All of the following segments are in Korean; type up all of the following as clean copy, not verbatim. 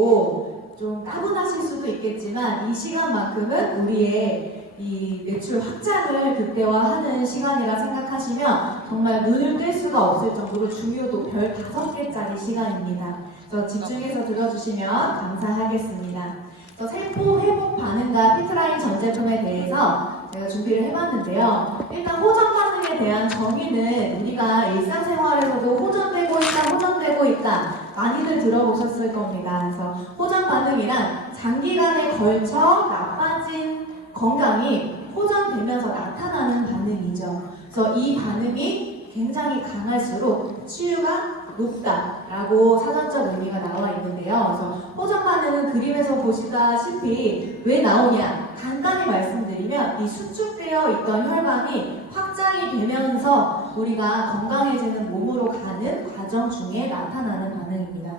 있고 좀 따분하실 수도 있겠지만 이 시간만큼은 우리의 이 매출 확장을 극대화하는 시간이라 생각하시면 정말 눈을 뗄 수가 없을 정도로 중요도 별 5개짜리 시간입니다. 그래서 집중해서 들어주시면 감사하겠습니다. 세포 회복 반응과 피트라인 전 제품에 대해서 제가 준비를 해봤는데요. 일단 호전 반응에 대한 정의는 우리가 일상생활에서도 호전되고 있다 많이들 들어보셨을 겁니다. 그래서 호전 반응이란 장기간에 걸쳐 나빠진 건강이 호전되면서 나타나는 반응이죠. 그래서 이 반응이 굉장히 강할수록 치유가 높다라고 사전적 의미가 나와 있는데요. 그래서 호전 반응은 그림에서 보시다시피 왜 나오냐? 간단히 말씀드리면 이 수축되어 있던 혈관이 확장이 되면서 우리가 건강해지는 몸으로 가는 과정 중에 나타나는 반응입니다.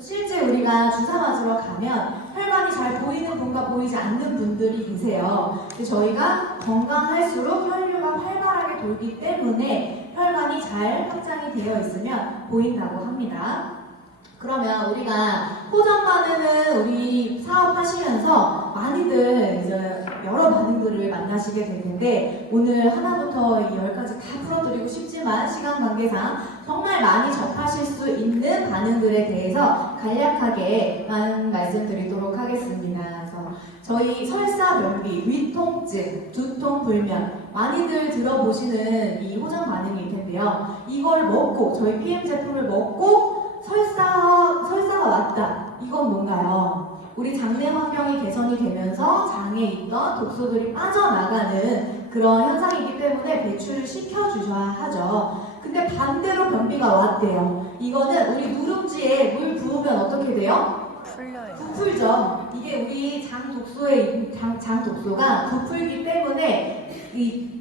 실제 우리가 주사 맞으러 가면 혈관이 잘 보이는 분과 보이지 않는 분들이 계세요. 저희가 건강할수록 혈류가 활발하게 돌기 때문에 혈관이 잘 확장이 되어 있으면 보인다고 합니다. 그러면 우리가 호전 반응은 우리 사업하시면서 많이들 이제 여러 반응들을 만나시게 될 텐데 오늘 하나부터 10까지 다 풀어드리고 싶지만 시간 관계상 정말 많이 접하실 수 있는 반응들에 대해서 간략하게만 말씀드리도록 하겠습니다. 그래서 저희 설사, 변비, 위통증, 두통, 불면 많이들 들어보시는 이 호전 반응일 텐데요. 이걸 먹고 저희 PM 제품을 먹고 설사가 왔다. 이건 뭔가요? 우리 장내 환경이 개선이 되면서 장에 있던 독소들이 빠져나가는 그런 현상이기 때문에 배출을 시켜주셔야 하죠. 근데 반대로 변비가 왔대요. 이거는 우리 누룽지에 물 부으면 어떻게 돼요? 풀려요. 부풀죠. 이게 우리 장 독소가 부풀기 때문에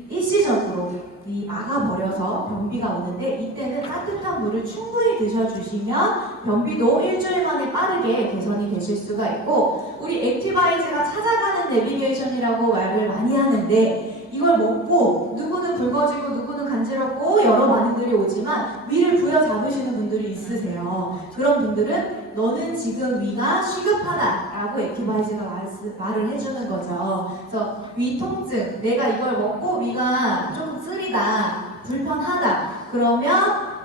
일시적으로 막아버려서 변비가 오는데 이때는 따뜻한 물을 충분히 드셔주시면 변비도 일주일 만에 빠르게 개선이 되실 수가 있고 우리 액티바이즈가 찾아가는 내비게이션이라고 말을 많이 하는데 이걸 먹고 누구는 붉어지고 누구는 간지럽고 여러 반응들이 오지만 위를 부여잡으시는 분들이 있으세요. 그런 분들은 너는 지금 위가 시급하다 라고 액티바이즈가 말을 해주는 거죠. 그래서 위 통증, 내가 이걸 먹고 위가 좀 쓰리다, 불편하다 그러면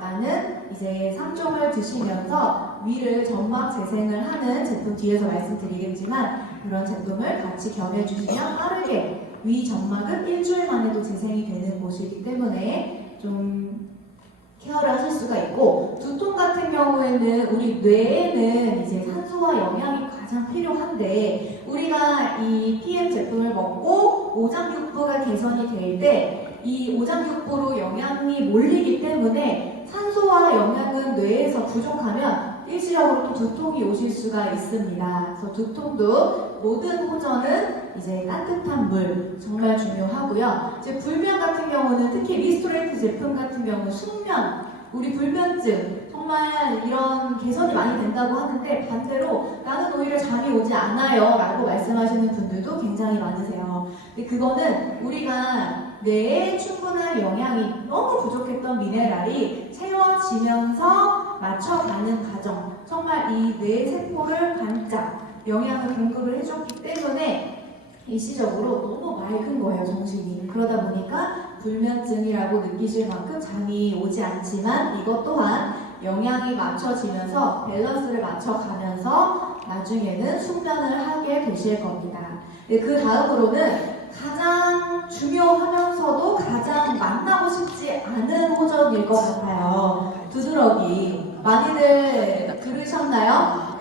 나는 이제 3종을 드시면서 위를 점막 재생을 하는 제품 뒤에서 말씀드리겠지만 그런 제품을 같이 겸해주시면 빠르게 위 점막은 일주일 만에도 재생이 되는 곳이기 때문에 좀 케어를 하실 수가 있고 두통 같은 경우에는 우리 뇌에는 이제 산소와 영양이 가장 필요한데 우리가 이 PM 제품을 먹고 오장육부가 개선이 될 때 이 오장육부로 영양이 몰리기 때문에 산소와 영양은 뇌에서 부족하면 일시적으로 또 두통이 오실 수가 있습니다. 그래서 두통도 모든 호전은 이제 따뜻한 물 정말 중요하고요. 이제 불면 같은 경우는 특히 리스토레이트 제품 같은 경우 숙면, 우리 불면증 정말 이런 개선이 많이 된다고 하는데 반대로 나는 오히려 잠이 오지 않아요 라고 말씀하시는 분들도 굉장히 많으세요. 근데 그거는 우리가 뇌에 충분한 영양이 너무 부족했던 미네랄이 채워지면서 맞춰가는 과정 정말 이 뇌 세포를 반짝 영양을 공급을 해줬기 때문에 일시적으로 너무 맑은 거예요 정신이. 그러다 보니까 불면증이라고 느끼실 만큼 잠이 오지 않지만 이것 또한 영양이 맞춰지면서 밸런스를 맞춰가면서 나중에는 숙면을 하게 되실 겁니다. 네, 그 다음으로는 가장 중요하면서도 가장 만나고 싶지 않은 호적일 것 같아요. 두드러기. 많이들 들으셨나요?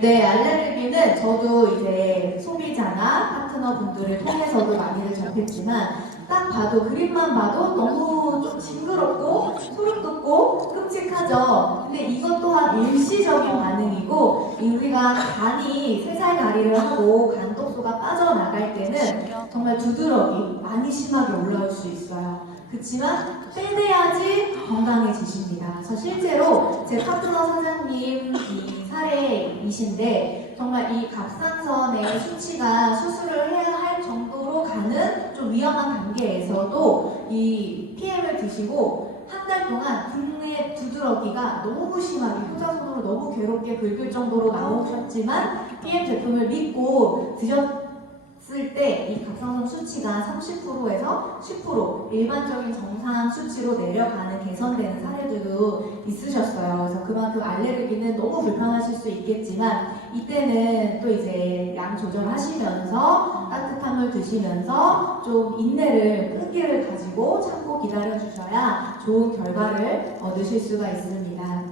네, 알레르기는 저도 이제 소비자나 파트너 분들을 통해서도 많이들 접했지만 딱 봐도 그림만 봐도 너무 좀 징그럽고 소름 돋고 끔찍하죠. 근데 이것 또한 일시적인 반응이고 우리가 간이 새살가리를 하고 간독소가 빠져나갈 때는 정말 두드러기 많이 심하게 올라올 수 있어요. 그렇지만 빼내야지 건강해지십니다. 그래서 실제로 제 파트너 사장님 이 사례이신데 정말 이 갑상선의 수치가 수술을 해야 할 정도로 가는 좀 위험한 단계에서도 이 PM을 드시고 한 달 동안 국내 두드러기가 너무 심하게 효자손으로 너무 괴롭게 긁을 정도로 나오셨지만 PM 제품을 믿고 드셨을 때 이 갑상선 수치가 30%에서 10% 일반적인 정상 수치로 내려가는 개선되는 사례들도 있으셨어요. 그래서 그만큼 알레르기는 너무 불편하실 수 있겠지만 이때는 또 이제 양 조절하시면서 따뜻한 물 드시면서 좀 인내를 끈기를 가지고 참고 기다려 주셔야 좋은 결과를 얻으실 수가 있습니다.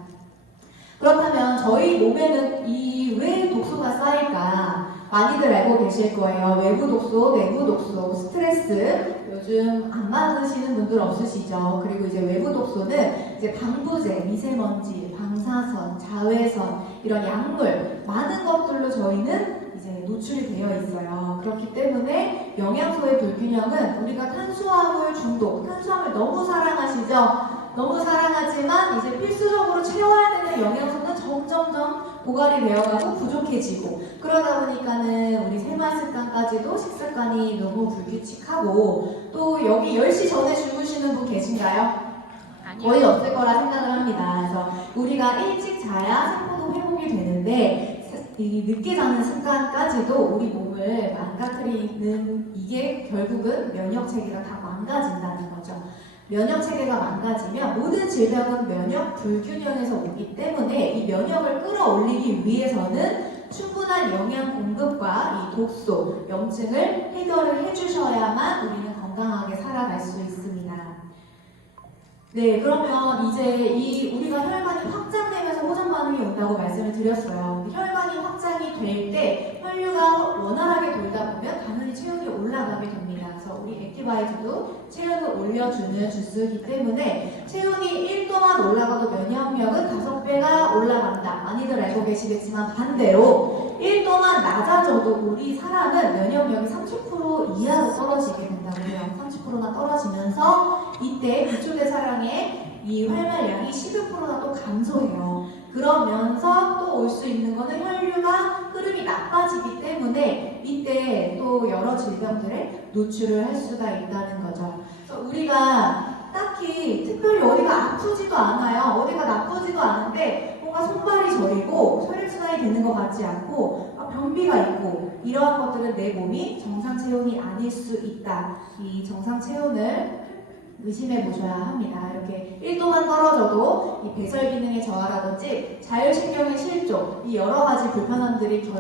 그렇다면 저희 몸에는 이 왜 독소가 쌓일까? 많이들 알고 계실 거예요. 외부 독소, 내부 독소, 스트레스 요즘 안 맞으시는 분들 없으시죠? 그리고 이제 외부 독소는 이제 방부제, 미세먼지, 방사선, 자외선 이런 약물 많은 것들로 저희는 이제 노출이 되어 있어요. 그렇기 때문에 영양소의 불균형은 우리가 탄수화물 중독, 탄수화물 너무 사랑하시죠? 너무 사랑하지만 이제 필수적으로 채워야 되는 영양소는 점점점 고갈이 되어가고 부족해지고 그러다 보니까는 우리 생활 습관까지도 식습관이 너무 불규칙하고 또 여기 10시 전에 주무시는 분 계신가요? 아니요. 거의 없을 거라 생각을 합니다. 그래서 우리가 일찍 자야 세포도 회복이 되는데 이 늦게 자는 습관까지도 우리 몸을 망가뜨리는 이게 결국은 면역 체계가 다 망가진다는 거죠. 면역 체계가 망가지면 모든 질병은 면역 불균형에서 오기 때문에 이 면역을 끌어올리기 위해서는 충분한 영양 공급과 이 독소, 염증을 해결을 해주셔야만 우리는 건강하게 살아갈 수 있습니다. 네, 그러면 이제 우리가 혈관이 확장되면서 호전 반응이 온다고 말씀을 드렸어요. 혈관이 확장이 될 때 혈류가 원활하게 돌다 보면 당연히 체온이 올라가게 됩니다. 그래서 우리 액티바이트도 체온을 올려주는 주스이기 때문에 체온이 1도만 올라가도 면역력은 5배가 올라간다. 많이들 알고 계시겠지만 반대로 1도만 낮아져도 우리 사람은 면역력이 30% 이하로 떨어지게 된다고 해요. 30%나 떨어지면서 이때 기초대사량의 이 활발량이 11%나 또 감소해요. 그러면서 또 올 수 있는 거는 혈류가 흐름이 나빠지기 때문에 이때 또 여러 질병들에 노출을 할 수가 있다는 거죠. 그래서 우리가 딱히 특별히 어디가 아프지도 않아요. 어디가 나쁘지도 않은데 뭔가 손발이 저리고 혈액순환이 되는 것 같지 않고 변비가 있고 이러한 것들은 내 몸이 정상 체온이 아닐 수 있다. 이 정상 체온을 의심해 보셔야 합니다. 이렇게 1도만 떨어져도 이 배설 기능의 저하라든지 자율신경의 실종, 이 여러 가지 불편함들이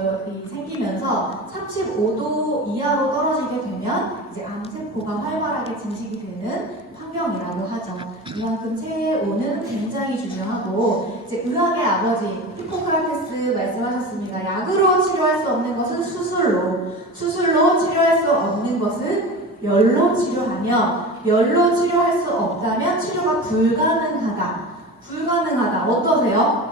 생기면서 35도 이하로 떨어지게 되면 이제 암세포가 활발하게 증식이 되는 환경이라고 하죠. 이만큼 체온은 굉장히 중요하고 이제 의학의 아버지 히포크라테스 말씀하셨습니다. 약으로 치료할 수 없는 것은 수술로 치료할 수 없는 것은 열로 치료하며 열로 치료할 수 없다면 치료가 불가능하다. 어떠세요?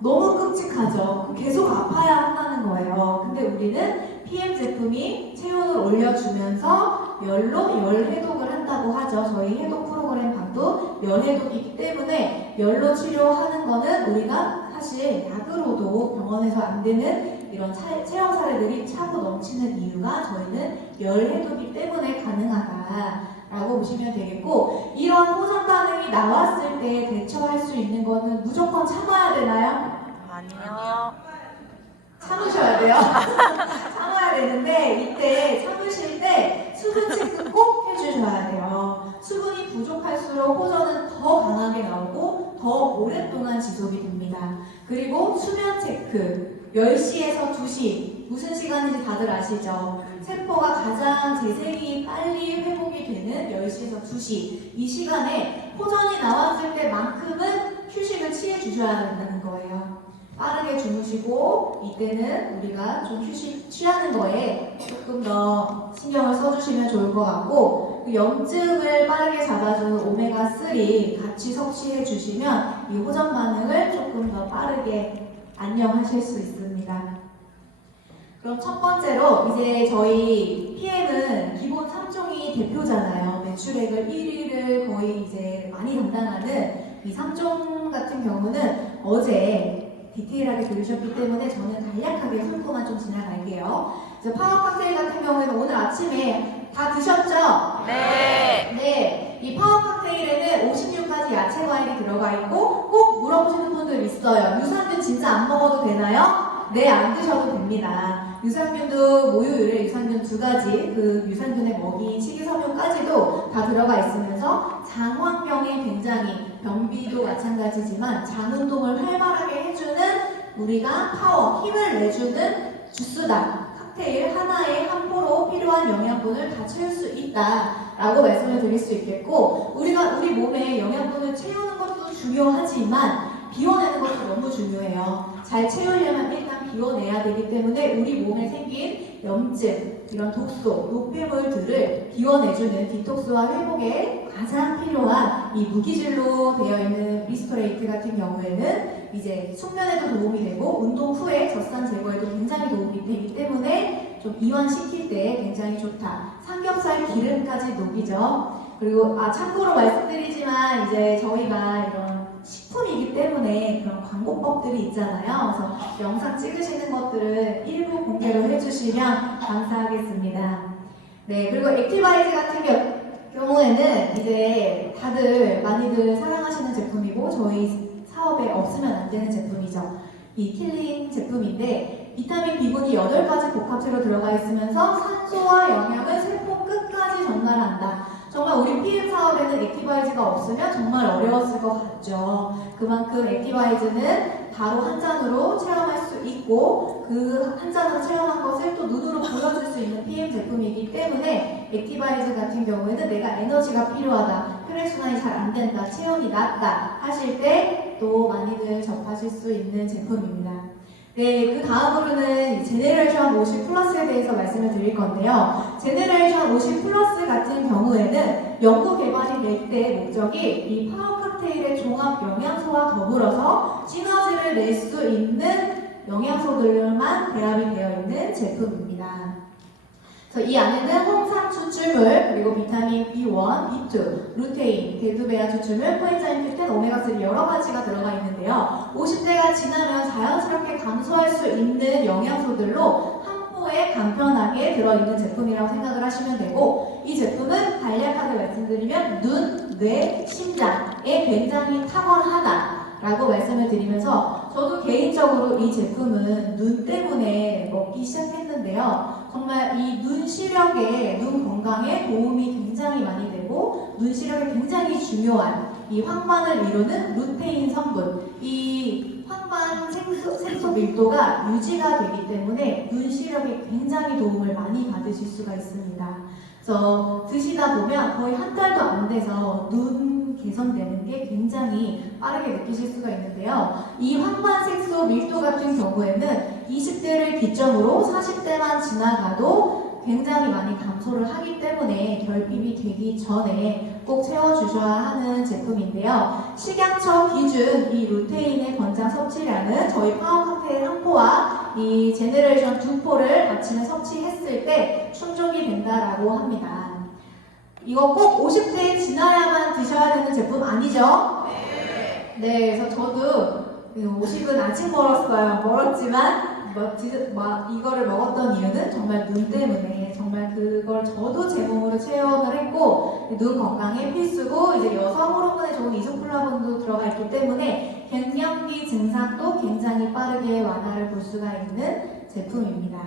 너무 끔찍하죠. 계속 아파야 한다는 거예요. 근데 우리는 PM 제품이 체온을 올려주면서 열로 열 해독을 한다고 하죠. 저희 해독 프로그램 방도 열 해독이기 때문에 열로 치료하는 거는 우리가 사실 약으로도 병원에서 안 되는 이런 체험 사례들이 차고 넘치는 이유가 저희는 열 해독이기 때문에 가능하다라고 보시면 되겠고 이런 호전 반응이 나왔을 때 대처할 수 있는 거는 무조건 참아야 되나요? 아니요. 참으셔야 돼요. 참아야 되는데 이때 참으실 때 수분 체크 꼭 해주셔야 돼요. 수분이 부족할수록 호전은 더 강하게 나오고 더 오랫동안 지속이 됩니다. 그리고 수면 체크 10시에서 2시 무슨 시간인지 다들 아시죠? 세포가 가장 재생이 빨리 회복이 되는 10시에서 2시 이 시간에 호전이 나왔을 때만큼은 휴식을 취해 주셔야 된다는 거예요. 빠르게 주무시고 이때는 우리가 좀 휴식 취하는 거에 조금 더 신경을 써주시면 좋을 것 같고 그 염증을 빠르게 잡아주는 오메가3 같이 섭취해 주시면 이 호전 반응을 조금 더 빠르게 안녕하실 수 있습니다. 그럼 첫 번째로 이제 저희 PM은 기본 3종이 대표잖아요. 매출액을 1위를 거의 이제 많이 담당하는 이 3종 같은 경우는 어제 디테일하게 들으셨기 때문에 저는 간략하게 훑고만 좀 지나갈게요. 그래서 파워 칵테일 같은 경우에는 오늘 아침에 다 드셨죠? 네. 네. 이 파워 칵테일에는 56가지 야채 과일이 들어가 있고 꼭 물어보시는 분들 있어요. 유산균 진짜 안 먹어도 되나요? 네, 안 드셔도 됩니다. 유산균도 모유유래 유산균 2가지, 그 유산균의 먹이, 식이섬유까지도 다 들어가 있으면서 장 환경에 굉장히 변비도 마찬가지지만 장 운동을 활발하게 해주는 우리가 파워, 힘을 내주는 주스다. 칵테일 하나에 한 포로 필요한 영양분을 다 채울 수 있다라고 말씀을 드릴 수 있겠고, 우리가 우리 몸에 영양분을 채우는 것도 중요하지만 비워내는 것도 너무 중요해요. 잘 채우려면 일단 비워내야 되기 때문에 우리 몸에 생긴 염증, 이런 독소, 노폐물들을 비워내주는 디톡스와 회복에 가장 필요한 이 무기질로 되어 있는 리스토레이트 같은 경우에는 이제 숙면에도 도움이 되고 운동 후에 젖산 제거에도 굉장히 도움이 되기 때문에 좀 이완시킬 때 굉장히 좋다. 삼겹살 기름까지 녹이죠. 그리고 참고로 말씀드리지만 이제 저희가 이런 식품이기 때문에 그런 광고법들이 있잖아요. 그래서 영상 찍으시는 것들은 일부 공개를 해주시면 감사하겠습니다. 네, 그리고 액티바이즈 같은 경우에는 이제 다들 많이들 사랑하시는 제품이고 저희 사업에 없으면 안 되는 제품이죠. 이 킬링 제품인데 비타민 B군이 8가지 복합체로 들어가 있으면서 산소와 영양을 세포 끝까지 전달한다. 정말 우리 PM 사업에는 액티바이즈가 없으면 정말 어려웠을 것 같죠. 그만큼 액티바이즈는 바로 한 잔으로 체험할 수 있고 그 한 잔으로 체험한 것을 또 눈으로 보여줄 수 있는 PM 제품이기 때문에 액티바이즈 같은 경우에는 내가 에너지가 필요하다, 혈액순환이 잘 안 된다, 체온이 낮다 하실 때 또 많이들 접하실 수 있는 제품입니다. 네, 그 다음으로는 제네레이션 50 플러스에 대해서 말씀을 드릴 건데요. 제네레이션 50 플러스 같은 경우에는 연구 개발이 될 때 목적이 이 파워 칵테일의 종합 영양소와 더불어서 시너지를 낼 수 있는 영양소들만 배합이 되어 있는 제품입니다. 그래서 이 안에는 홍삼 추출물, 그리고 비타민 B1, B2, 루테인, 대두배아 추출물, 코엔자임 Q10, 오메가3 여러 가지가 들어가 있는데요. 50대가 지나면 자연스럽게 감소할 수 있는 영양소들로 한 포에 간편하게 들어있는 제품이라고 생각을 하시면 되고, 이 제품은 간략하게 말씀드리면 눈, 뇌, 심장에 굉장히 탁월하다라고 말씀을 드리면서 저도 개인적으로 이 제품은 눈 때문에 먹기 시작했는데요. 정말 이 눈 시력에, 눈 건강에 도움이 굉장히 많이 되고 눈 시력에 굉장히 중요한 이 황반을 이루는 루테인 성분, 이 황반 색소 밀도가 유지가 되기 때문에 눈 시력에 굉장히 도움을 많이 받으실 수가 있습니다. 그래서 드시다 보면 거의 한 달도 안 돼서 눈 개선되는 게 굉장히 빠르게 느끼실 수가 있는데요. 이 황반색소 밀도 같은 경우에는 20대를 기점으로 40대만 지나가도 굉장히 많이 감소를 하기 때문에 결핍이 되기 전에 꼭 채워주셔야 하는 제품인데요. 식약처 기준 이 루테인의 권장 섭취량은 저희 파워 칵테일 한 포와 이 제네레이션 2포를 아침에 섭취했을 때 충족이 된다라고 합니다. 이거 꼭 50대에 지나야만 드셔야 되는 제품 아니죠? 네, 그래서 저도 50은 아직 멀었지만 이거를 먹었던 이유는 정말 눈 때문에 정말 그걸 저도 제 몸으로 체험을 했고 눈 건강에 필수고 이제 여성 호르몬에 좋은 이소플라본도 들어가 있기 때문에 갱년기 증상도 굉장히 빠르게 완화를 볼 수가 있는 제품입니다.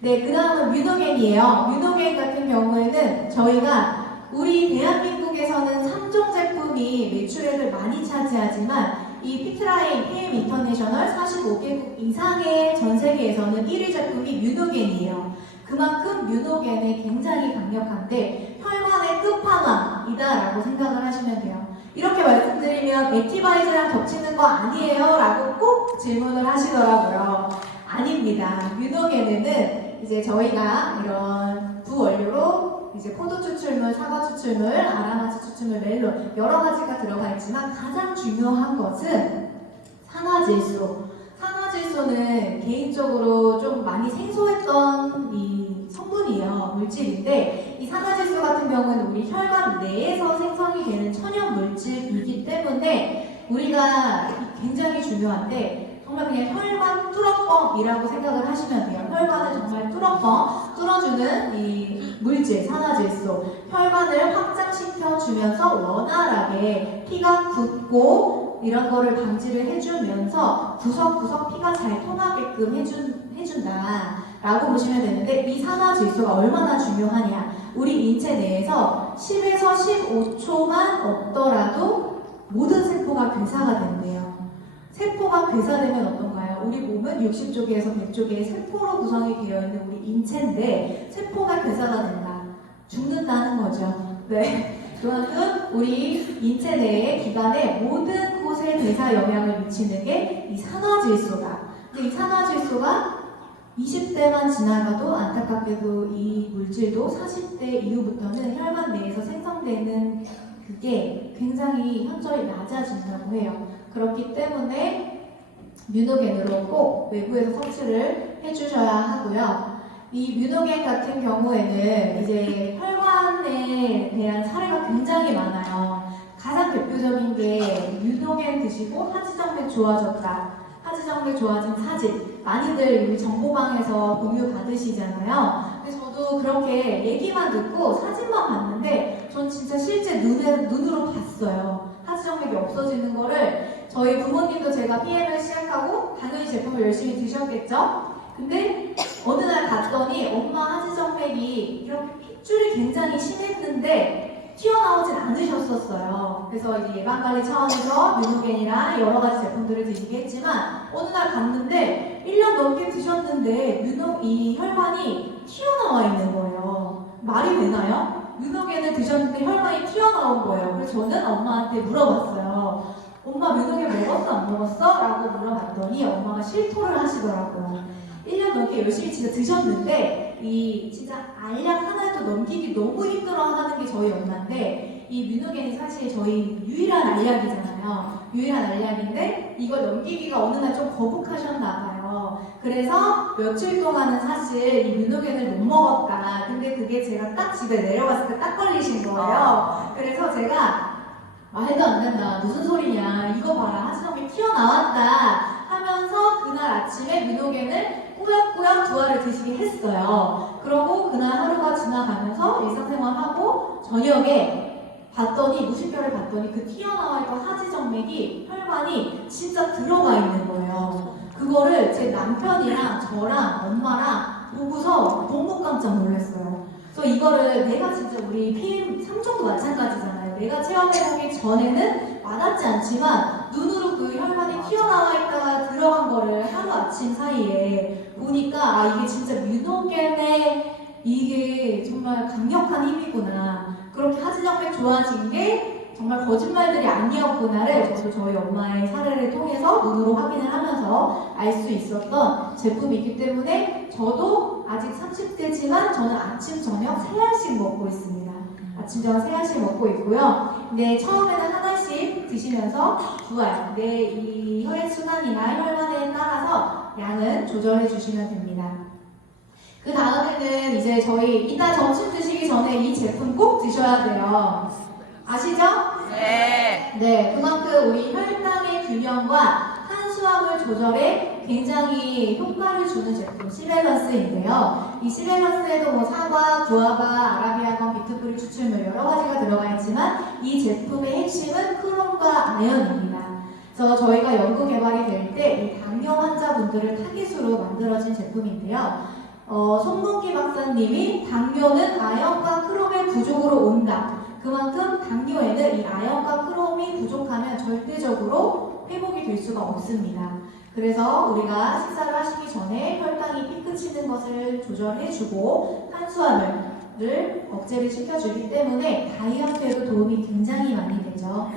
네, 그 다음은 뮤노겐이에요. 뮤노겐 같은 경우에는 저희가 우리 대한민국에서는 3종 제품이 매출액을 많이 차지하지만 이 피트라인 PM 인터내셔널 45개국 이상의 전 세계에서는 1위 제품이 뮤노겐이에요. 그만큼 뮤노겐이 굉장히 강력한데 혈관의 끝판왕이다라고 생각을 하시면 돼요. 이렇게 말씀드리면 액티바이즈랑 겹치는 거 아니에요? 라고 꼭 질문을 하시더라고요. 아닙니다. 뮤노겐에는 이제 저희가 이런 부원료로 이제 포도 추출물, 사과 추출물, 아라마치 추출물, 멜론 여러 가지가 들어가 있지만 가장 중요한 것은 산화질소. 산화질소는 개인적으로 좀 많이 생소했던 이 성분이에요. 물질인데 이 산화질소 같은 경우는 우리 혈관 내에서 생성이 되는 천연 물질이기 때문에 우리가 굉장히 중요한데 정말 그냥 혈관 뚫어뻥이라고 생각을 하시면 돼요. 혈관을 정말 뚫어뻥 뚫어주는 이 물질, 산화질소. 혈관을 확장시켜주면서 원활하게 피가 굳고 이런 거를 방지를 해주면서 구석구석 피가 잘 통하게끔 해준다라고 보시면 되는데, 이 산화질소가 얼마나 중요하냐. 우리 인체 내에서 10에서 15초만 없더라도 모든 세포가 괴사가 된대요. 세포가 괴사되면 어떤가요? 우리 몸은 60조개에서 100조개의 세포로 구성이 되어 있는 우리 인체인데, 세포가 괴사가 된다. 죽는다는 거죠. 네. 그만큼 우리 인체 내의 기관의 모든 곳에 괴사 영향을 미치는 게 이 산화질소다. 근데 이 산화질소가 20대만 지나가도 안타깝게도 이 물질도 40대 이후부터는 혈관 내에서 생성되는 그게 굉장히 현저히 낮아진다고 해요. 그렇기 때문에 뮤노겐으로 꼭 외부에서 섭취를 해주셔야 하고요. 이 뮤노겐 같은 경우에는 이제 혈관에 대한 사례가 굉장히 많아요. 가장 대표적인 게 뮤노겐 드시고 하지정맥 좋아졌다. 하지정맥 좋아진 사진. 많이들 우리 정보방에서 공유 받으시잖아요. 근데 저도 그렇게 얘기만 듣고 사진만 봤는데 전 진짜 실제 눈으로 봤어요. 하지정맥이 없어지는 거를. 저희 부모님도 제가 PM을 시작하고 당연히 제품을 열심히 드셨겠죠? 근데 어느 날 갔더니 엄마 하지정맥이 이렇게 핏줄이 굉장히 심했는데 튀어나오진 않으셨었어요. 그래서 이제 예방관리 차원에서 뮤노겐이랑 여러 가지 제품들을 드시게 했지만 어느 날 갔는데 1년 넘게 드셨는데 이 혈관이 튀어나와 있는 거예요. 말이 되나요? 뮤노겐을 드셨는데 혈관이 튀어나온 거예요. 그래서 저는 엄마한테 물어봤어요. 엄마 뮤노겐 먹었어? 안 먹었어? 라고 물어봤더니 엄마가 실토를 하시더라고요. 1년 넘게 열심히 진짜 드셨는데 이 진짜 알약 하나도 넘기기 너무 힘들어하는 게 저희 엄마인데, 이 뮤노겐이 사실 저희 유일한 알약이잖아요. 유일한 알약인데 이걸 넘기기가 어느 날 좀 거북하셨나 봐요. 그래서 며칠 동안은 사실 이 뮤노겐을 못 먹었다. 근데 그게 제가 딱 집에 내려갔을 때 딱 걸리신 거예요. 그래서 제가 말도 안 된다. 무슨 소리냐. 이거 봐라. 하지정맥 튀어나왔다. 하면서 그날 아침에 뮤노겐을 꾸역꾸역 2알을 드시게 했어요. 그러고 그날 하루가 지나가면서 일상생활하고 저녁에 봤더니, 무심결을 봤더니 그 튀어나와 있던 하지정맥이 혈관이 진짜 들어가 있는 거예요. 그거를 제 남편이랑 저랑 엄마랑 보고서 너무 깜짝 놀랐어요. 그래서 이거를 내가 진짜 우리 PM3종도 마찬가지잖아요. 내가 체험해보기 전에는 와닿지 않지만 눈으로 그 혈관이 튀어나와 있다가 들어간 거를 하루아침 사이에 보니까 아, 이게 진짜 뮤노겐의 이게 정말 강력한 힘이구나. 그렇게 하지정맥 좋아진 게 정말 거짓말들이 아니었구나를 저도 저희 엄마의 사례를 통해서 눈으로 확인을 하면서 알 수 있었던 제품이기 때문에 저도 아직 30대지만 저는 아침, 저녁 3알씩 먹고 있습니다. 아침, 저녁 3알씩 먹고 있고요. 근데 처음에는 하나씩 드시면서 2알, 이 혈액순환이나 혈관에 따라서 양은 조절해 주시면 됩니다. 그 다음에는 이제 저희 이따 점심 드시기 전에 이 제품 꼭 드셔야 돼요. 아시죠? 네. 네, 그만큼 우리 혈당의 균형과 탄수화물 조절에 굉장히 효과를 주는 제품 시밸런스인데요. 이 시밸런스에도 뭐 사과, 구아바, 아라비아건, 비트프리 추출물 여러 가지가 들어가 있지만 이 제품의 핵심은 크롬과 아연입니다. 그래서 저희가 연구 개발이 될 때 이 당뇨 환자분들을 타깃으로 만들어진 제품인데요. 송문기 박사님이 당뇨는 아연과 크롬의 부족으로 온다. 그만큼 당뇨에는 이 아연과 크롬이 부족하면 절대적으로 회복이 될 수가 없습니다. 그래서 우리가 식사를 하시기 전에 혈당이 피크치는 것을 조절해주고 탄수화물을 억제를 시켜주기 때문에 다이어트에도 도움이 굉장히 많이 되죠.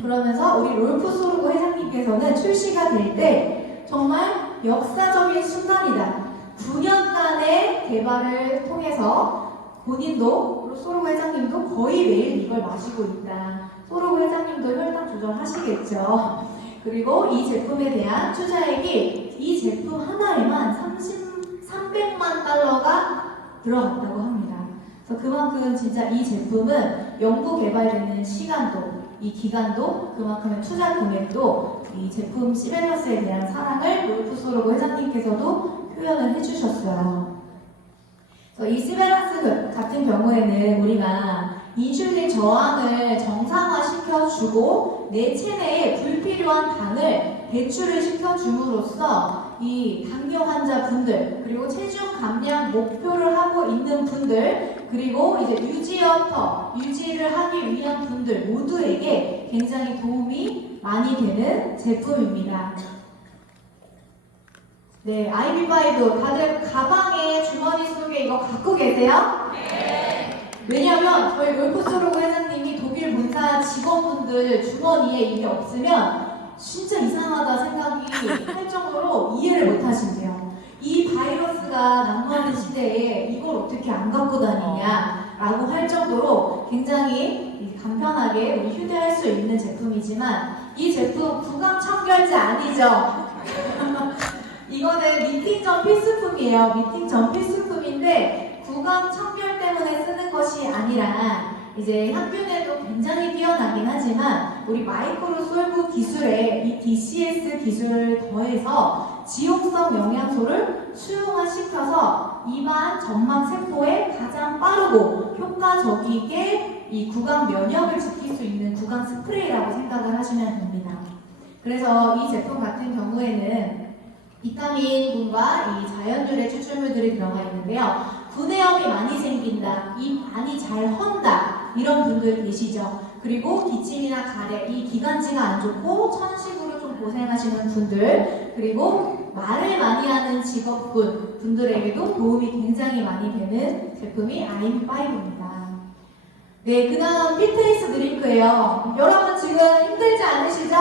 그러면서 우리 롤프 소르고 회장님께서는 출시가 될 때 정말 역사적인 순간이다. 9년간의 개발을 통해서 본인도 소르고 회장님도 거의 매일 이걸 마시고 있다. 소르고 회장님도 혈당 조절하시겠죠. 그리고 이 제품에 대한 투자액이 이 제품 하나에만 300만 달러가 들어갔다고 합니다. 그래서 그만큼 진짜 이 제품은 연구 개발되는 시간도 이 기간도 그만큼의 투자 금액도 이 제품 시베러스에 대한 사랑을 롤프소로그 회장님께서도 표현을 해주셨어요. 그래서 이 시베러스 같은 경우에는 우리가 인슐린 저항을 정상화시켜주고 내 체내에 불필요한 당을 배출을 시켜줌으로써 이 당뇨 환자분들 그리고 체중 감량 목표를 하고 있는 분들 그리고 이제 유지를 하기 위한 분들 모두에게 굉장히 도움이 많이 되는 제품입니다. 네, 아이비바이브 다들 가방에 주머니 속에 이거 갖고 계세요? 네. 왜냐면 저희 롤프소로그 회장님이 독일 본사 직원분들 주머니에 이게 없으면 진짜 이상하다 생각이 할 정도로 이해를 못 하신대요. 이 바이러스가 난무하는 시대에 이걸 어떻게 안 갖고 다니냐라고 할 정도로 굉장히 간편하게 우리 휴대할 수 있는 제품이지만 이 제품 구강 청결제 아니죠? 이거는 미팅 전 필수품이에요. 미팅 전 필수품인데 구강 청결 때문에 쓰는 것이 아니라 이제 항균에도 굉장히 뛰어나긴 하지만 우리 마이크로 솔브 기술에 이 DCS 기술을 더해서 지용성 영양소를 수용화시켜서 입안 점막 세포에 가장 빠르고 효과적이게 이 구강 면역을 지킬 수 있는 구강 스프레이라고 생각을 하시면 됩니다. 그래서 이 제품 같은 경우에는 비타민군과 이 자연유래 추출물들이 들어가 있는데요. 구내염이 많이 생긴다, 입 많이 잘 헌다 이런 분들 계시죠. 그리고 기침이나 가래, 이 기관지가 안 좋고 천식으로 좀 고생하시는 분들 그리고 말을 많이 하는 직업군 분들에게도 도움이 굉장히 많이 되는 제품이 아임파이브입니다. 네, 그 다음 피트니스 드링크예요. 여러분 지금 힘들지 않으시죠?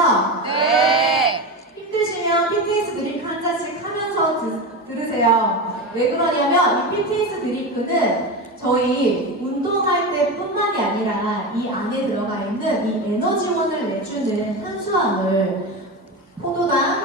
네! 힘드시면 피트니스 드링크 한 잔씩 하면서 들으세요. 왜 그러냐면 이 피트니스 드링크는 저희 운동할 때뿐만이 아니라 이 안에 들어가 있는 이 에너지원을 내주는 탄수화물, 포도당,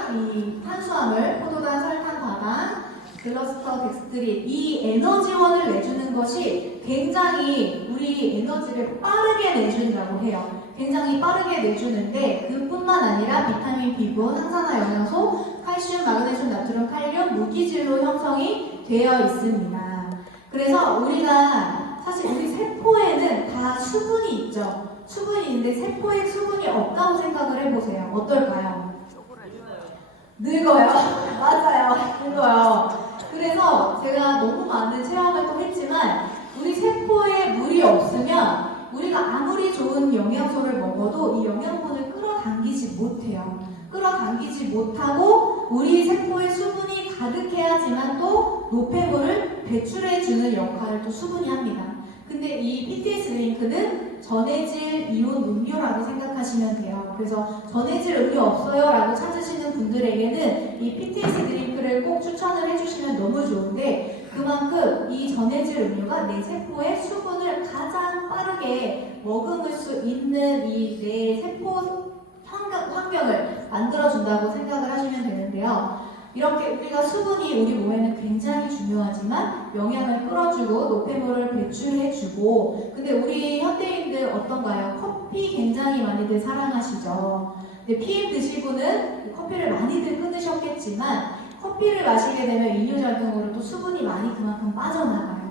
설탕, 과당, 글러스터, 덱스트린 이 에너지원을 내주는 것이 굉장히 우리 에너지를 빠르게 내준다고 해요. 굉장히 빠르게 내주는데 그뿐만 아니라 비타민 B군, 항산화 영양소, 칼슘, 마그네슘, 나트륨, 칼륨, 무기질로 형성이 되어 있습니다. 그래서 우리가 사실 우리 세포에는 다 수분이 있죠. 수분이 있는데 세포에 수분이 없다고 생각을 해보세요. 어떨까요? 늙어요. 맞아요. 늙어요. 그래서 제가 너무 많은 체험을 또 했지만 우리 세포에 물이 없으면 우리가 아무리 좋은 영양소를 먹어도 이 영양분을 끌어당기지 못해요. 끌어당기지 못하고 우리 세포에 수분이 가득해야지만 또 노폐물을 배출해주는 역할을 또 수분이 합니다. 근데 이 PTS 드링크는 전해질 이온 음료라고 생각하시면 돼요. 그래서 전해질 음료 없어요 라고 찾으시는 분들에게는 이 PTS 드링크를 꼭 추천을 해주시면 너무 좋은데 그만큼 이 전해질 음료가 내 세포의 수분을 가장 빠르게 머금을 수 있는 이 내 세포 환경을 만들어준다고 생각을 하시면 되는데요. 이렇게 우리가 수분이 우리 몸에는 굉장히 중요하지만 영양을 끌어주고 노폐물을 배출해주고 근데 우리 현대인들 어떤가요? 커피 굉장히 많이들 사랑하시죠. 근데 PM 드시고는 커피를 많이들 끊으셨겠지만 커피를 마시게 되면 이뇨작용으로 또 수분이 많이 그만큼 빠져나가요.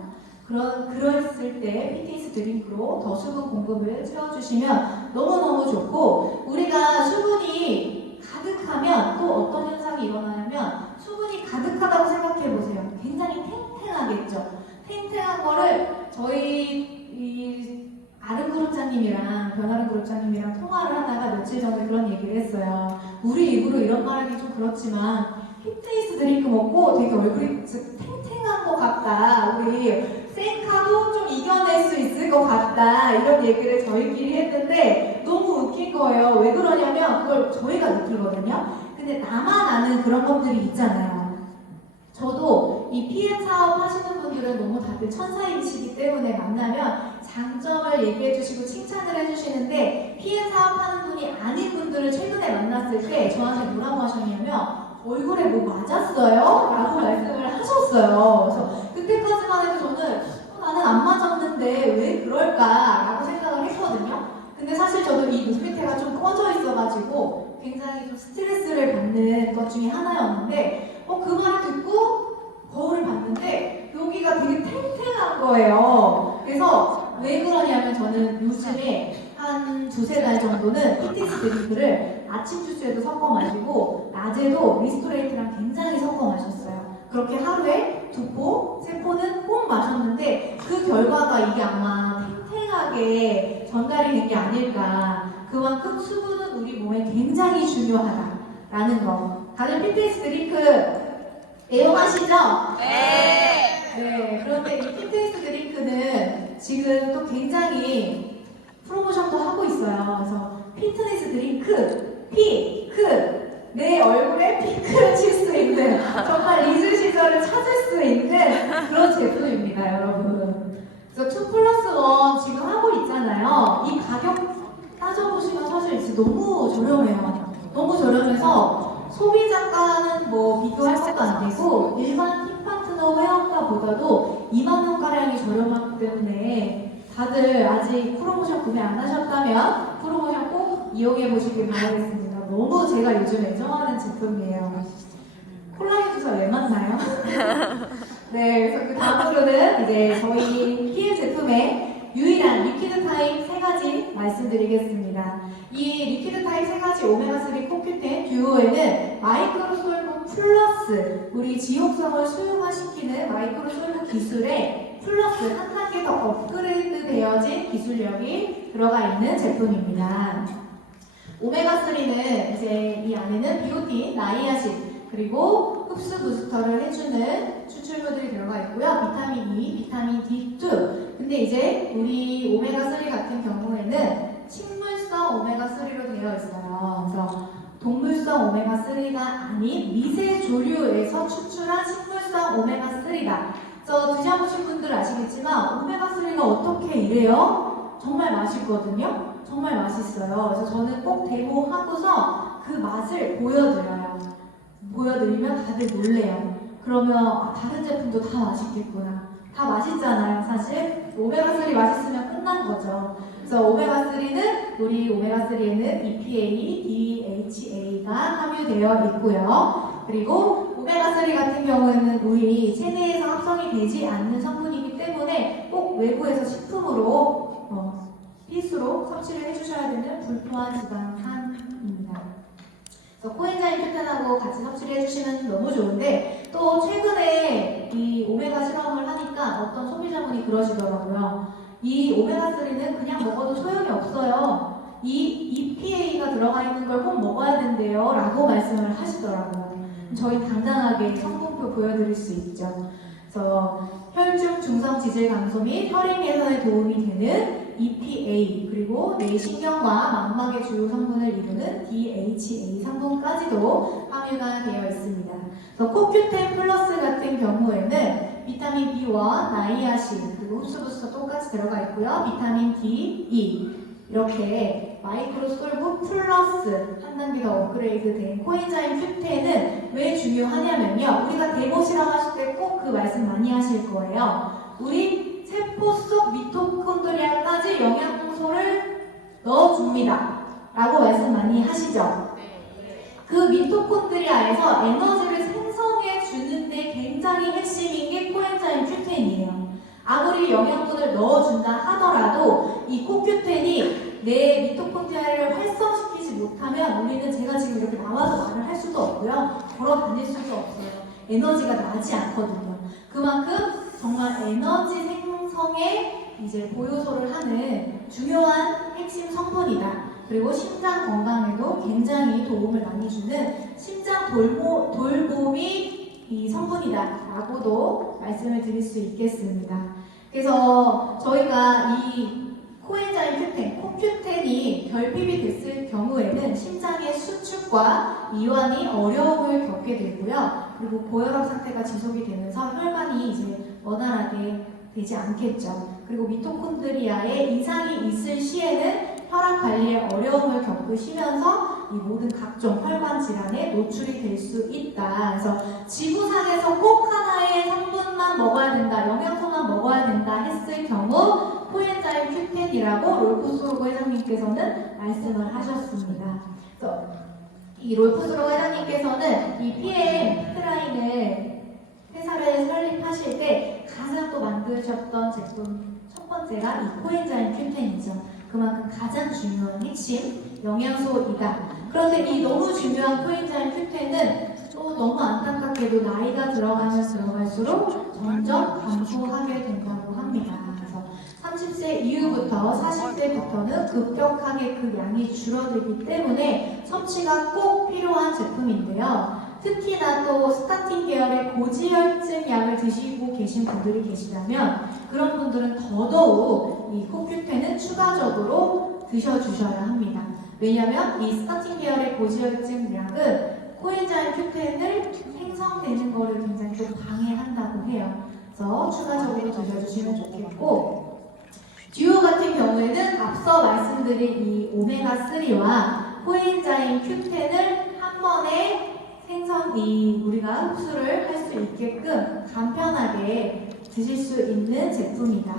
그랬을 때 PTS 드링크로 더 수분 공급을 채워주시면 너무너무 좋고 우리가 수분이 가득하면 또 어떤 현상이 일어나냐면 수분이 가득하다고 생각해보세요. 굉장히 탱탱하겠죠. 탱탱한 거를 저희 아름 그룹장님이랑 변아름 그룹장님이랑 통화를 하다가 며칠 전에 그런 얘기를 했어요. 우리 입으로 이런 말하기 좀 그렇지만 피트니스 드링크 먹고 되게 얼굴이 탱탱한 것 같다. 우리 셀카도 좀 이겨낼 수 있을 것 같다. 이런 얘기를 저희끼리 했는데 너무 웃긴 거예요. 왜 그러냐면 그걸 저희가 느끼거든요. 근데 나만 아는 그런 것들이 있잖아요. 저도 이 PM 사업 하시는 분들은 너무 다들 천사이시기 때문에 만나면 장점을 얘기해 주시고 칭찬을 해주시는데 PM 사업하는 분이 아닌 분들을 최근에 만났을 때 저한테 뭐라고 하셨냐면 얼굴에 뭐 맞았어요? 라고 말씀을 하셨어요. 그래서 그때까지만 해도 저는 나는 안 맞았는데 왜 그럴까? 라고 생각을 했거든요. 근데 사실 저도 이 목 밑에가 좀 꺼져 있어가지고 굉장히 좀 스트레스를 받는 것 중에 하나였는데 그 말을 듣고 거울을 봤는데 여기가 되게 탱탱한 거예요. 그래서 왜 그러냐면 저는 요즘에 한 두세 달 정도는 PTS 드링크를 아침 주스에도 섞어 마시고 낮에도 리스토레이트랑 굉장히 섞어 마셨어요. 그렇게 하루에 2포, 3포는 꼭 마셨는데 그 결과가 이게 아마 탱탱하게 전달이 된 게 아닐까. 그만큼 수분은 우리 몸에 굉장히 중요하다라는 거. 다들 PTS 드링크 애용하시죠? 네. 그런데 이 PTS 드링크는 지금 또 굉장히 프로모션도 하고 있어요. 그래서 피트니스 드링크, 내 얼굴에 핑크를 칠 수 있는 정말 리즈 시절을 찾을 수 있는 그런 제품입니다, 여러분. 그래서 2+1 지금 하고 있잖아요. 이 가격 따져보시면 사실 진짜 너무 저렴해요. 너무 저렴해서 소비자가는 뭐 비교할 것도 안 되고 일반 틴파트너 회원가보다도 2만 원가량이 저렴하기 때문에 다들 아직 프로모션 구매 안 하셨다면 프로모션 꼭 이용해 보시길 바라겠습니다. 너무 제가 요즘 애정하는 제품이에요. 콜라겐 주사 왜 맞나요? 네, 그래서 그 다음으로는 이제 저희 PL 제품의 유일한 리퀴드 타입 3가지 말씀드리겠습니다. 이 리퀴드 타입 3가지 오메가3 코큐텐 듀오에는 마이크로솔브 플러스 우리 지옥성을 수용화시키는 마이크로솔브 기술에 플러스 한 단계 더 업그레이드 되어진 기술력이 들어가 있는 제품입니다. 오메가3는 이제 이 안에는 비오틴, 나이아신, 그리고 흡수 부스터를 해주는 추출물들이 들어가 있고요. 비타민 E, 비타민 D2. 근데 이제 우리 오메가3 같은 경우에는 식물성 오메가3로 되어 있어요. 그래서 동물성 오메가3가 아닌 미세 조류에서 추출한 식물성 오메가3다. 그래서 드셔보신 분들 아시겠지만 오메가3가 어떻게 이래요? 정말 맛있거든요. 정말 맛있어요. 그래서 저는 꼭 데모하고서 그 맛을 보여드리면 다들 놀래요. 그러면 다른 제품도 다 맛있겠구나. 다 맛있잖아요. 사실 오메가3 맛있으면 끝난 거죠. 그래서 오메가3는 우리 오메가3에는 EPA, DHA가 함유되어 있고요. 그리고 오메가3 같은 경우에는 우리 체내에서 합성이 되지 않는 성분이기 때문에 꼭 외부에서 식품으로 필수로 섭취를 해주셔야 되는 불포화 지방산입니다. 그래서 코엔자임 큐텐하고 같이 섭취를 해주시면 너무 좋은데 또 최근에 이 오메가 실험을 하니까 어떤 소비자분이 그러시더라고요. 이 오메가3는 그냥 먹어도 소용이 없어요. 이 EPA가 들어가 있는 걸 꼭 먹어야 된대요 라고 말씀을 하시더라고요. 저희 당당하게 성분표 보여드릴 수 있죠. 그래서 혈중 중성 지질 감소 및 혈행 개선에 도움이 되는 EPA 그리고 뇌신경과 망막의 주요 성분을 이루는 DHA 성분까지도 함유가 되어 있습니다. 그래서 코큐텐 플러스 같은 경우에는 비타민 B1, 나이아신 그리고 흡수부스가 똑같이 들어가 있고요. 비타민 D, E 이렇게 마이크로솔브 플러스 한 단계 더 업그레이드된 코엔자임 큐텐은 왜 중요하냐면요. 우리가 데모 실험하실 때 꼭 그 말씀 많이 하실 거예요. 우리 세포 속 미토콘드리아까지 영양소를 넣어줍니다. 라고 말씀 많이 하시죠. 그 미토콘드리아에서 에너지를 생성해 주는데 굉장히 핵심인 게 코엔자임 큐텐이에요. 아무리 영양분을 넣어준다 하더라도 이 코큐텐이 내 미토콘드리아를 활성시키지 못하면 우리는 제가 지금 이렇게 나와서 말을 할 수도 없고요. 걸어 다닐 수도 없어요. 에너지가 나지 않거든요. 그만큼 정말 에너지 생성에 이제 보요소를 하는 중요한 핵심 성분이다. 그리고 심장 건강에도 굉장히 도움을 많이 주는 심장 돌봄이 이 성분이다 라고도 말씀을 드릴 수 있겠습니다. 그래서 저희가 이 코엔자임 큐텐, 코큐텐이 결핍이 됐을 경우에는 심장의 수축과 이완이 어려움을 겪게 되고요. 그리고 고혈압 상태가 지속이 되면서 혈관이 이제 원활하게 되지 않겠죠. 그리고 미토콘드리아에 이상이 있을 시에는 혈압 관리에 어려움을 겪으시면서 이 모든 각종 혈관 질환에 노출이 될 수 있다. 그래서 지구상에서 꼭 하나의 성분만 먹어야 된다, 영양소만 먹어야 된다 했을 경우 코엔자임 코엔자임 Q10이라고 롤프스로그 회장님께서는 말씀을 하셨습니다. 그래서 이 롤프스로그 회장님께서는 이 PM 피트라인을 회사를 설립하실 때 가장 또 만드셨던 제품 첫 번째가 이 코엔자임 Q10이죠. 그만큼 가장 중요한 핵심 영양소이다. 그런데 이 너무 중요한 코엔자임 Q10은 또 너무 안타깝게도 나이가 들어가면 들어갈수록 점점 감소하게 된다고 합니다. 그래서 30세 이후부터 40세부터는 급격하게 그 양이 줄어들기 때문에 섭취가 꼭 필요한 제품인데요. 특히나 또 스타틴 계열의 고지혈증 약을 드시고 계신 분들이 계시다면 그런 분들은 더더욱 이 코큐텐은 추가적으로 드셔주셔야 합니다. 왜냐하면 이 스타틴 계열의 고지혈증 약은 코엔자임 Q10을 생성되는 것을 굉장히 좀 방해한다고 해요. 그래서 추가적으로 드셔주시면 좋겠고, 듀오 같은 경우에는 앞서 말씀드린 이 오메가3와 코엔자임 Q10을 한 번에 우리가 흡수를 할 수 있게끔 간편하게 드실 수 있는 제품이다.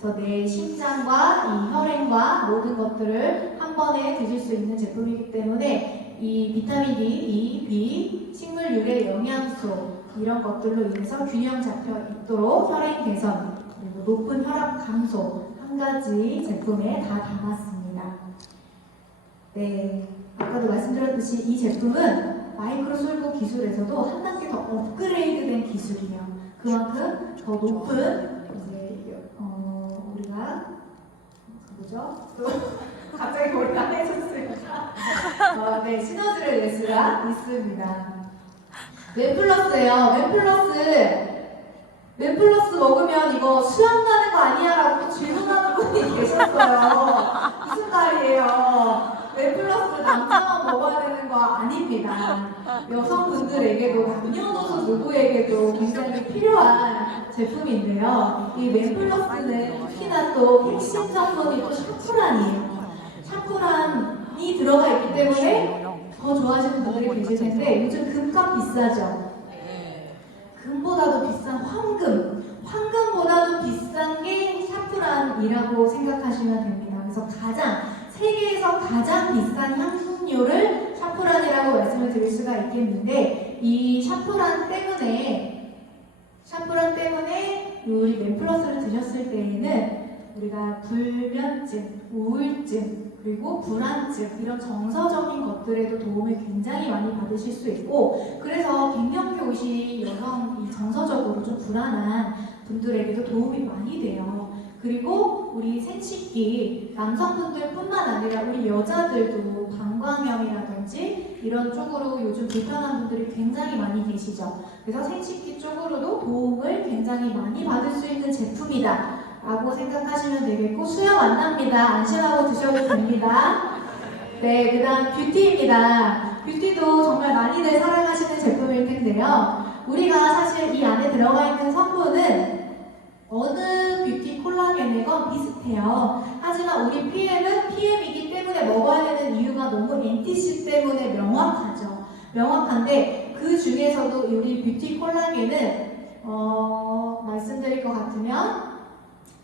그래서 내 심장과 이 혈행과 모든 것들을 한 번에 드실 수 있는 제품이기 때문에 이 비타민 D, E, B, 식물 유래 영양소 이런 것들로 인해서 균형 잡혀 있도록 혈행 개선 그리고 높은 혈압 감소 한 가지 제품에 다 담았습니다. 네, 아까도 말씀드렸듯이 이 제품은 마이크로솔브 기술에서도 한 단계 더 업그레이드된 기술이에요. 그만큼 더 높은 우리가 뭐죠? 갑자기 머리가 해졌습니다. 네, 시너지를 낼 수가 있습니다. 웹플러스예요. 웹플러스 먹으면 이거 수염 나는 거 아니야라고 질문하는 분이 계셨어요. 무슨 말이에요? 웹플러스 남자만 먹어야 되는 거 아닙니다. 여성분들에게도 남녀노소 누구에게도 굉장히 필요한 제품인데요. 이 웹플러스는 특히나 또 핵심 성분이 또 샤프란이에요. 샤프란이 들어가 있기 때문에 더 좋아하시는 분들이 계실 텐데 요즘 금값 비싸죠? 금보다도 비싼 황금보다도 비싼 게 샤프란이라고 생각하시면 됩니다. 그래서 세계에서 가장 비싼 향신료를 샤프란이라고 말씀을 드릴 수가 있겠는데 이 샤프란 때문에 우리 멘플러스를 드셨을 때에는 우리가 불면증, 우울증, 그리고 불안증 이런 정서적인 것들에도 도움을 굉장히 많이 받으실 수 있고 그래서 갱년기 오신 여성 정서적으로 좀 불안한 분들에게도 도움이 많이 돼요. 그리고 우리 생식기 남성분들뿐만 아니라 우리 여자들도 방광염이라든지 이런 쪽으로 요즘 불편한 분들이 굉장히 많이 계시죠. 그래서 생식기 쪽으로도 도움을 굉장히 많이 받을 수 있는 제품이다 라고 생각하시면 되겠고 수염 안 납니다. 안심하고 드셔도 됩니다. 네, 그 다음 뷰티입니다. 뷰티도 정말 많이들 사랑하시는 제품일 텐데요. 우리가 사실 이 안에 들어가 있는 성분은 어느 뷰티 콜라겐이건 비슷해요. 하지만 우리 PM은 PM이기 때문에 먹어야 되는 이유가 너무 NTC 때문에 명확한데 그 중에서도 우리 뷰티 콜라겐은 말씀드릴 것 같으면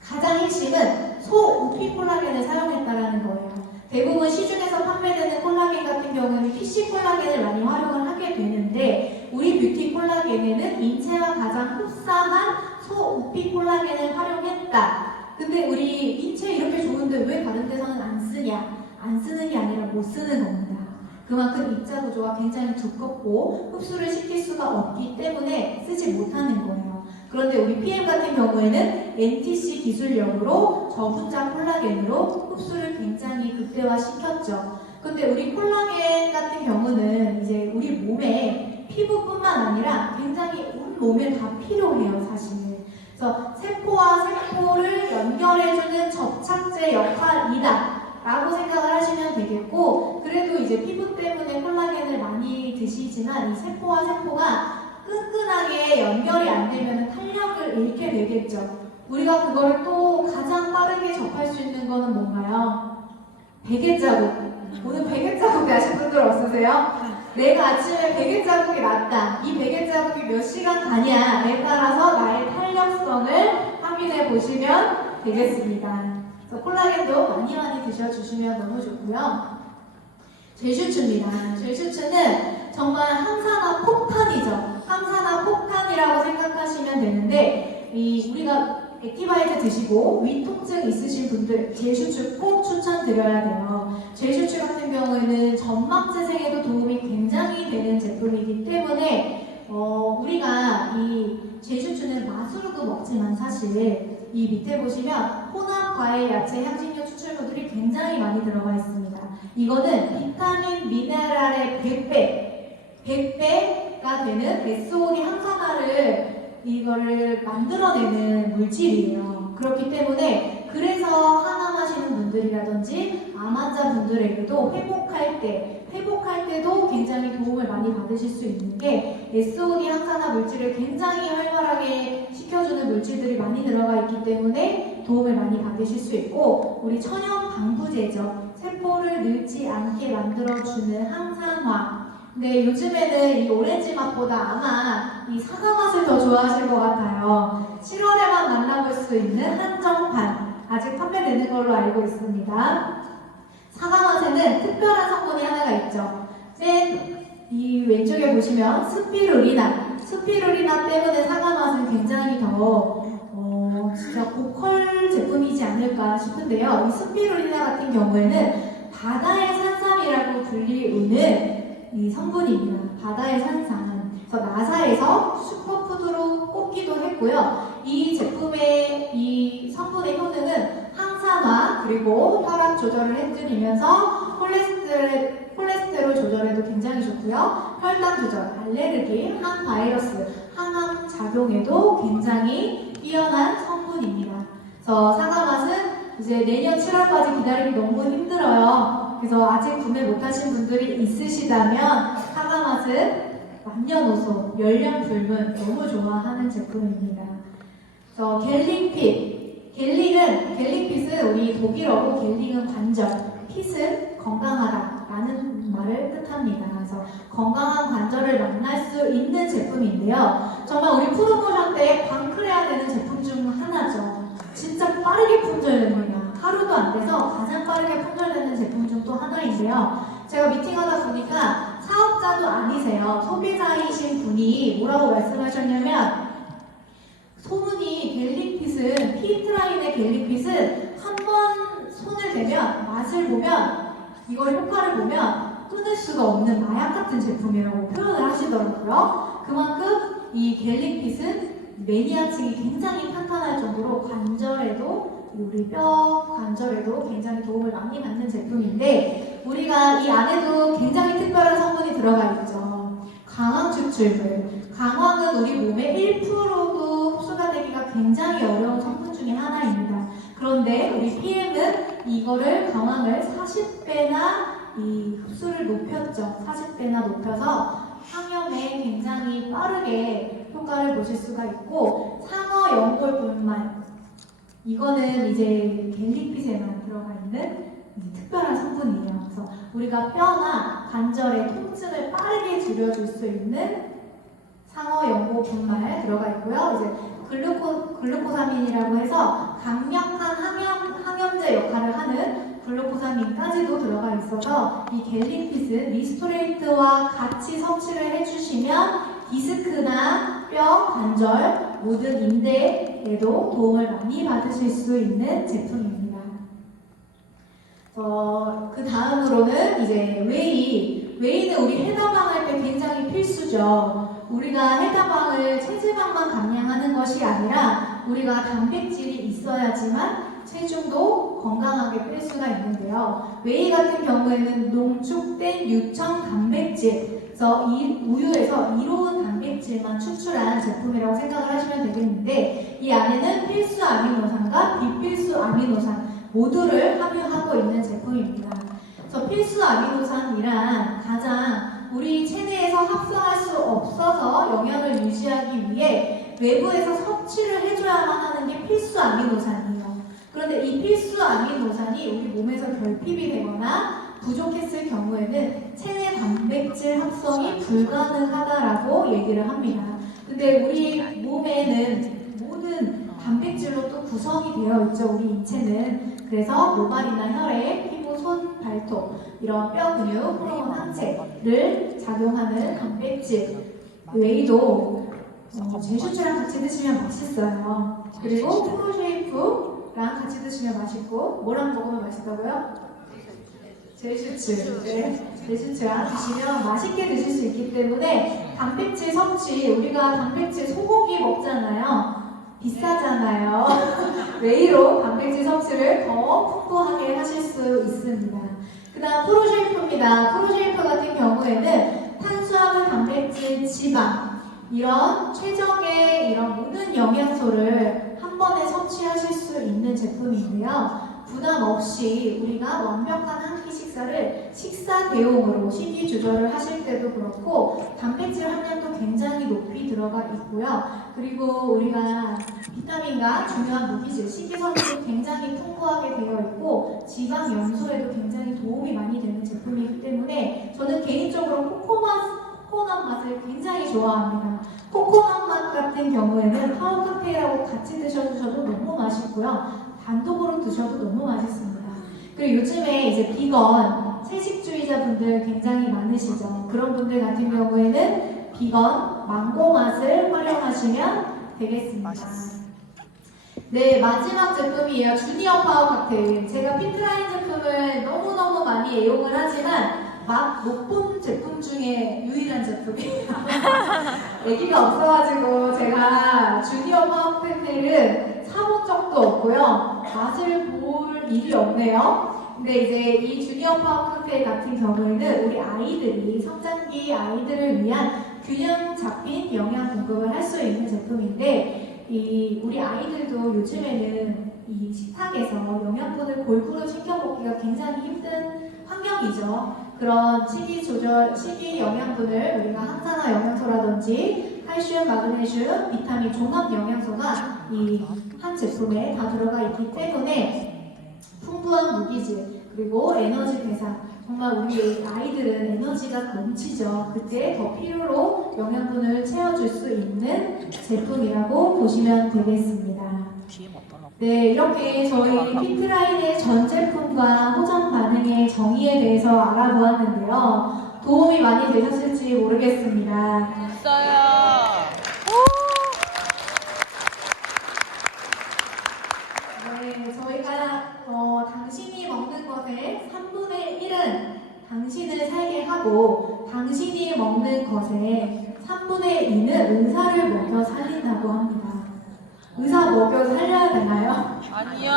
가장 핵심은 소우피 콜라겐을 사용했다라는 거예요. 대부분 시중에서 판매되는 콜라겐 같은 경우는 PC 콜라겐을 많이 활용을 하게 되는데 우리 뷰티 콜라겐에는 인체와 가장 흡사한 소우피 콜라겐을 활용했다. 근데 우리 인체 이렇게 좋은데 왜 다른 데서는 안 쓰냐? 안 쓰는 게 아니라 못 쓰는 겁니다. 그만큼 입자 구조가 굉장히 두껍고 흡수를 시킬 수가 없기 때문에 쓰지 못하는 거예요. 그런데 우리 PM 같은 경우에는 NTC 기술력으로 저분자 콜라겐으로 흡수를 굉장히 극대화시켰죠. 근데 우리 콜라겐 같은 경우는 이제 우리 몸에 피부뿐만 아니라 굉장히 온 몸에 다 필요해요, 사실. 그래서 세포와 세포를 연결해주는 접착제 역할이다 라고 생각을 하시면 되겠고 그래도 이제 피부 때문에 콜라겐을 많이 드시지만 이 세포와 세포가 끈끈하게 연결이 안 되면 탄력을 잃게 되겠죠. 우리가 그거를 또 가장 빠르게 접할 수 있는 거는 뭔가요? 베개 자국. 오늘 베개 자국 나신 분들 없으세요? 내가 아침에 베개 자국이 났다. 이 베개 자국이 몇 시간 가냐에 따라서 나의 탄력성을 확인해 보시면 되겠습니다. 그래서 콜라겐도 많이 많이 드셔주시면 너무 좋고요. 젤슈츠입니다. 젤슈츠는 정말 항산화 폭탄이죠. 항산화 폭탄이라고 생각하시면 되는데 우리가 액티바이트 드시고 위 통증 있으신 분들 젤슈츠 꼭 추천드려야 돼요. 젤슈츠 같은 경우에는 점막 재생에도 도움이 굉장히 되는 제품이기 때문에 우리가 이 젤슈츠는 맛으로도 먹지만 사실 이 밑에 보시면 혼합 과일, 야채, 향신료 추출물들이 굉장히 많이 들어가 있습니다. 이거는 비타민, 미네랄의 100배가 되는 SOD 항산화를 이거를 만들어내는 물질이에요. 그렇기 때문에 그래서 항암하시는 분들이라든지 암 환자분들에게도 회복할 때도 굉장히 도움을 많이 받으실 수 있는 게 SOD 항산화 물질을 굉장히 활발하게 시켜주는 물질들이 많이 들어가 있기 때문에 도움을 많이 받으실 수 있고, 우리 천연 방부제죠. 세포를 늙지 않게 만들어주는 항산화. 근데 요즘에는 이 오렌지 맛보다 아마 이 사과 맛을 더 좋아하실 것 같아요. 7월에만 만나볼 수 있는 한정판 아직 판매되는 걸로 알고 있습니다. 사과 맛에는 특별한 성분이 하나가 있죠. 이 왼쪽에 보시면 스피루리나 때문에 사과 맛은 굉장히 더 진짜 고퀄 제품이지 않을까 싶은데요. 이 스피루리나 같은 경우에는 바다의 산삼이라고 불리우는 이 성분입니다. 바다의 산삼. 그래서 나사에서 슈퍼푸드로 꼽기도 했고요. 이 제품의 이 성분의 효능은 항산화 그리고 혈압 조절을 해드리면서 콜레스테롤 조절에도 굉장히 좋고요. 혈당 조절, 알레르기, 항바이러스, 항암 작용에도 굉장히 뛰어난 성분입니다. 그래서 사과 맛은 이제 내년 7월까지 기다리기 너무 힘들어요. 그래서 아직 구매 못하신 분들이 있으시다면 사과 맛은 남녀노소, 연령불문 너무 좋아하는 제품입니다. 그래서 갤릭핏은 우리 독일어로 갤릭은 관절, 핏은 건강하다라는 말을 뜻합니다. 그래서 건강한 관절을 만날 수 있는 제품인데요. 정말 우리 프로모션 때 광클해야 되는 제품 중 하나죠. 진짜 빠르게 품절됩니다. 하루도 안 돼서 가장 빠르게 품절되는 제품 중 또 하나인데요. 제가 미팅하다 보니까 사업자도 아니세요. 소비자이신 분이 뭐라고 말씀하셨냐면, 소문이 갤릭핏은 피트라인의 갤릭핏은 한 번 손을 대면 맛을 보면 이걸 효과를 보면 끊을 수가 없는 마약 같은 제품이라고 표현을 하시더라고요. 그만큼 이 갤릭핏은 매니아층이 굉장히 탄탄할 정도로 관절에도 우리 뼈 관절에도 굉장히 도움을 많이 받는 제품인데, 우리가 이 안에도 굉장히 특별한 성분이 들어가 있죠. 강황 추출물. 강황은 우리 몸의 1%도 흡수가 되기가 굉장히 어려운 성분 중에 하나입니다. 그런데 우리 PM은 이거를 강황을 40배나 이 흡수를 높였죠. 40배나 높여서 항염에 굉장히 빠르게 효과를 보실 수가 있고, 상어 연골분말, 이거는 이제 갤릭핏에만 들어가 있는 특별한 성분이에요. 그래서 우리가 뼈나 관절의 통증을 빠르게 줄여줄 수 있는 상어 연고 분말 들어가 있고요. 이제 글루코사민이라고 해서 강력한 항염제 역할을 하는 글루코사민까지도 들어가 있어서 이 갤릭핏은 리스토레이트와 같이 섭취를 해주시면 디스크나 뼈, 관절, 모든 인대에도 도움을 많이 받으실 수 있는 제품입니다. 그 다음으로는 이제 웨이는 우리 해당방할 때 굉장히 필수죠. 우리가 해당방을 체지방만 감량하는 것이 아니라 우리가 단백질이 있어야지만 체중도 건강하게 뺄 수가 있는데요. 웨이 같은 경우에는 농축된 유청 단백질, 그래서 이 우유에서 이로운 단백질만 추출한 제품이라고 생각을 하시면 되겠는데, 이 안에는 필수 아미노산과 비필수 아미노산 모두를 함유하고 있는 제품입니다. 그래서 필수 아미노산이란 가장 우리 체내에서 합성할 수 없어서 영양을 유지하기 위해 외부에서 섭취를 해줘야만 하는 게 필수 아미노산이에요. 그런데 이 필수 아미노산이 우리 몸에서 결핍이 되거나 부족했을 경우에는 체내 단백질 합성이 불가능하다라고 얘기를 합니다. 근데 우리 몸에는 모든 단백질로 또 구성이 되어 있죠. 우리 인체는. 그래서 모발이나 혈액, 피부, 손, 발톱 이런 뼈 근육, 호르몬 항체를 작용하는 단백질 웨이도 제슈츠랑 같이 드시면 맛있어요. 그리고 프로쉐이프랑 같이 드시면 맛있고 뭐랑 먹으면 맛있다고요? 제슈츠. 네, 제슈츠랑 드시면 맛있게 드실 수 있기 때문에 단백질 섭취, 우리가 단백질 소고기 먹잖아요. 비싸잖아요. 웨이로 단백질 섭취를 더 풍부하게 하실 수 있습니다. 그 다음 프로쉐이프입니다. 프로쉐이프 같은 경우에는 탄수화물, 단백질, 지방 이런 최적의 이런 모든 영양소를 한 번에 섭취하실 수 있는 제품인데요. 부담 없이 우리가 완벽한 한 끼 식사를 식사 대용으로 식이 조절을 하실 때도 그렇고 단백질 함량도 굉장히 높이 들어가 있고요. 그리고 우리가 비타민과 중요한 무기질, 식이섬유도 굉장히 풍부하게 되어 있고 지방 연소에도 굉장히 도움이 많이 되는 제품이기 때문에 저는 개인적으로 코코넛 맛을 굉장히 좋아합니다. 코코넛 맛 같은 경우에는 파워 칵테일하고 같이 드셔도 너무 맛있고요. 단독으로 드셔도 너무 맛있습니다. 그리고 요즘에 이제 비건, 채식주의자분들 굉장히 많으시죠. 그런 분들 같은 경우에는 비건, 망고 맛을 활용하시면 되겠습니다. 네, 마지막 제품이에요. 주니어 파워 칵테일. 제가 피트라인 제품을 너무너무 많이 애용을 하지만 맛 못 본 제품 중에 유일한 제품이에요. 애기가 없어가지고 제가 주니어 파워 칵테일은 사본 적도 없고요. 맛을 볼 일이 없네요. 근데 이제 이 주니어 파워 칵테일 같은 경우에는 우리 아이들이 성장기 아이들을 위한 균형 잡힌 영양 공급을 할 수 있는 제품인데 우리 아이들도 요즘에는 이 식탁에서 영양분을 골고루 챙겨 먹기가 굉장히 힘든 환경이죠. 그런 식이 영양분을 우리가 항산화 영양소라든지 칼슘, 마그네슘, 비타민 종합 영양소가 이 한 제품에 다 들어가 있기 때문에 풍부한 무기질 그리고 에너지 대사 정말 우리 아이들은 에너지가 넘치죠. 그때 더 필요로 영양분을 채워줄 수 있는 제품이라고 보시면 되겠습니다. 네, 이렇게 저희 피트라인의 전 제품과 호전 반응의 정의에 대해서 알아보았는데요. 도움이 많이 되셨을지 모르겠습니다. 됐어요. 네, 저희가 당신이 먹는 것의 3분의 1은 당신을 살게 하고 당신이 먹는 것의 3분의 2는 의사를 먹여 살린다고 합니다. 의사 먹여 살려야 되나요? 아니요.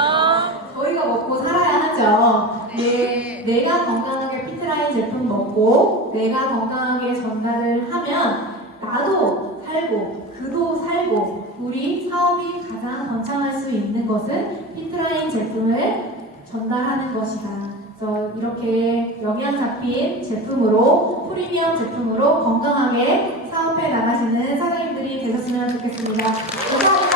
저희가 먹고 살아야 하죠. 네, 내가 건강하게 피트라인 제품 먹고 내가 건강하게 전달을 하면 나도 살고 그도 살고 우리 사업이 가장 번창할 수 있는 것은 피트라인 제품을 전달하는 것이다. 그래서 이렇게 영양 잡힌 제품으로 프리미엄 제품으로 건강하게 사업해 나가시는 사장님들이 되셨으면 좋겠습니다. 감사합니다.